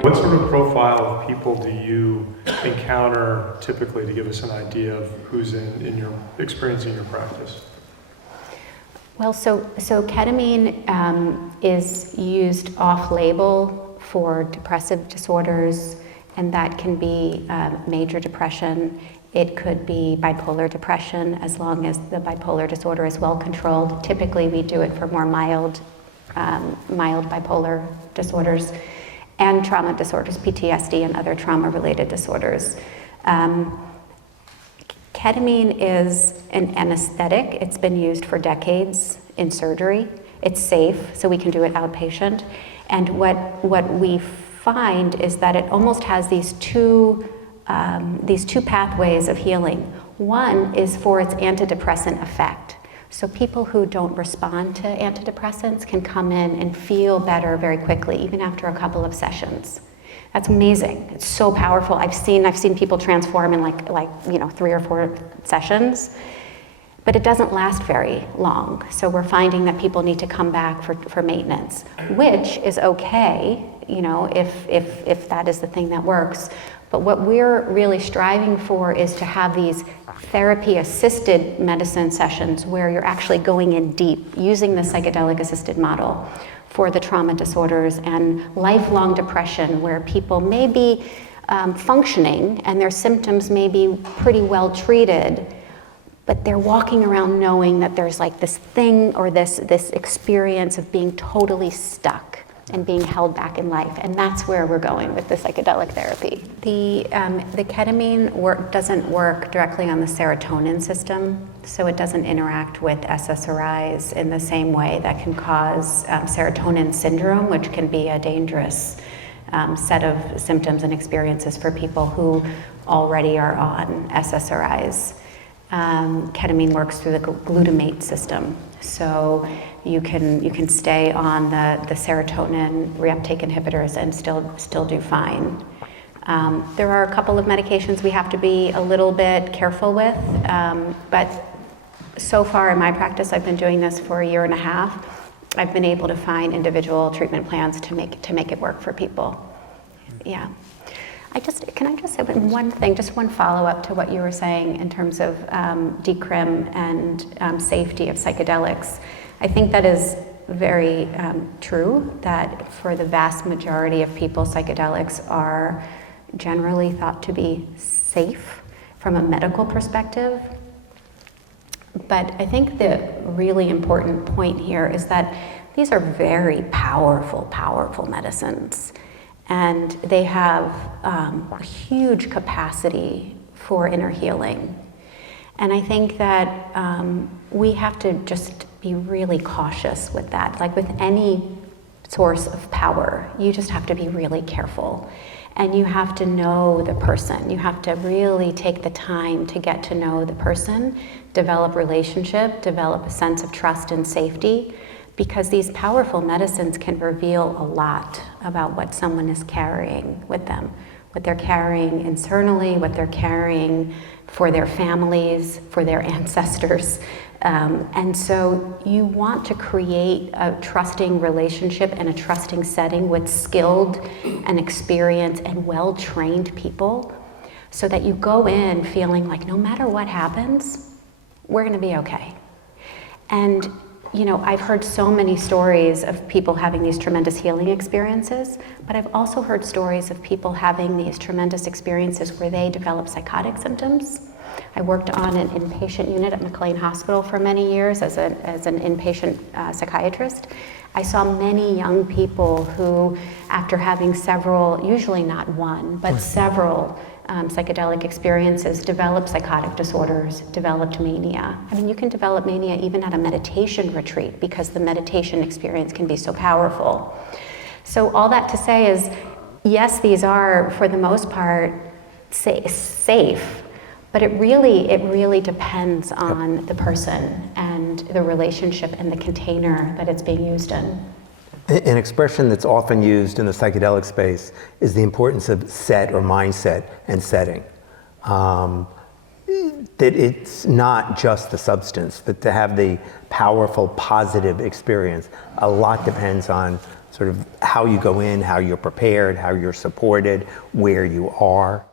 What sort of profile of people do you encounter typically to give us an idea of who's in your experiencing your practice? Well, so ketamine is used off-label for depressive disorders, and that can be major depression. It could be bipolar depression, as long as the bipolar disorder is well controlled. Typically, we do it for more mild bipolar disorders, and trauma disorders, PTSD and other trauma-related disorders. Ketamine is an anesthetic. It's been used for decades in surgery. It's safe, so we can do it outpatient. And what we find is that it almost has these two pathways of healing. One is for its antidepressant effect. So people who don't respond to antidepressants can come in and feel better very quickly, even after a couple of sessions. That's amazing. It's so powerful. I've seen people transform in like 3 or 4 sessions, but it doesn't last very long. So we're finding that people need to come back for maintenance, which is okay, if that is the thing that works. But what we're really striving for is to have these therapy-assisted medicine sessions where you're actually going in deep, using the psychedelic-assisted model for the trauma disorders and lifelong depression, where people may be functioning and their symptoms may be pretty well treated, but they're walking around knowing that there's like this thing or this experience of being totally stuck and being held back in life. And that's where we're going with the psychedelic therapy. The ketamine doesn't work directly on the serotonin system, so it doesn't interact with SSRIs in the same way that can cause serotonin syndrome, which can be a dangerous set of symptoms and experiences for people who already are on SSRIs. Ketamine works through the glutamate system, so you can stay on the serotonin reuptake inhibitors and still do fine. There are a couple of medications we have to be a little bit careful with, but so far in my practice, I've been doing this for 1.5 years. I've been able to find individual treatment plans to make it work for people. Yeah. Can I just say one thing, just one follow-up to what you were saying in terms of decrim and safety of psychedelics. I think that is very true, that for the vast majority of people, psychedelics are generally thought to be safe from a medical perspective. But I think the really important point here is that these are very powerful, powerful medicines. And they have a huge capacity for inner healing. And I think that we have to just be really cautious with that. Like with any source of power, you just have to be really careful. And you have to know the person. You have to really take the time to get to know the person, develop relationship, develop a sense of trust and safety, because these powerful medicines can reveal a lot about what someone is carrying with them, what they're carrying internally, what they're carrying for their families, for their ancestors. And so you want to create a trusting relationship and a trusting setting with skilled and experienced and well-trained people, so that you go in feeling like no matter what happens, we're gonna be okay. And I've heard so many stories of people having these tremendous healing experiences, but I've also heard stories of people having these tremendous experiences where they develop psychotic symptoms. I worked on an inpatient unit at McLean Hospital for many years as an inpatient psychiatrist. I saw many young people who, after having several, usually not one, but several psychedelic experiences, developed psychotic disorders, developed mania. I mean, you can develop mania even at a meditation retreat because the meditation experience can be so powerful. So all that to say is, yes, these are, for the most part, safe, but it really depends on the person and the relationship and the container that it's being used in. An expression that's often used in the psychedelic space is the importance of set or mindset and setting. that it's not just the substance, but to have the powerful, positive experience. A lot depends on sort of how you go in, how you're prepared, how you're supported, where you are.